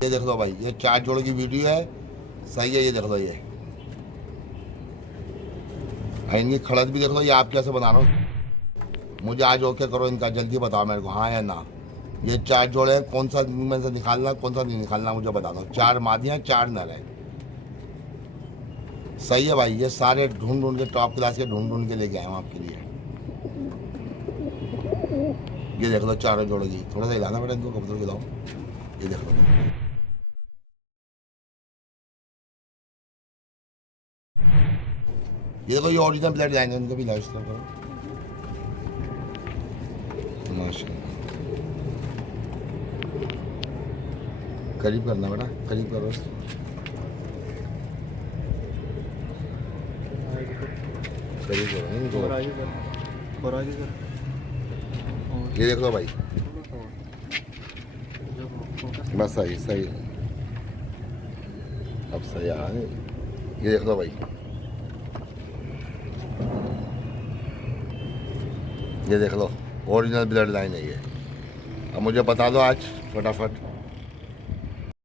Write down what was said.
ये देख लो भाई, ये 4 जोड़ की वीडियो है, सही है। ये देख लो, ये इनकी खड़त भी देख लो। ये आप कैसे बना रहा हूँ, मुझे आज ओके करो इनका, जल्दी बताओ मेरे को हाँ या ना। ये 4 जोड़े हैं, कौन सा में से निकालना कौन सा नहीं निकालना मुझे बता दो। 4 मादियाँ 4 नर है, सही है भाई। ये सारे ढूंढ ढूंढ के टॉप क्लास के ढूंढ के लेके आए हूँ आपके लिए। ये देख लो चारों जोड़ की, थोड़ा सा हिलाना बेटा इनको, कबूतर खिलाओ। ये देख लो, ये देखो, ये ओरिजिनल ब्लड लाइन है, इनको भी लाइफ करो। माशाल्लाह, करीब करना बेटा, करीब करो। करीब करो इनको। ये देख लो भाई, बस सही सही, अब सही आ रहा है। ये देख लो भाई, ये देख लो, ओरिजिनल ब्लड लाइन है ये। अब मुझे बता दो आज फटाफट।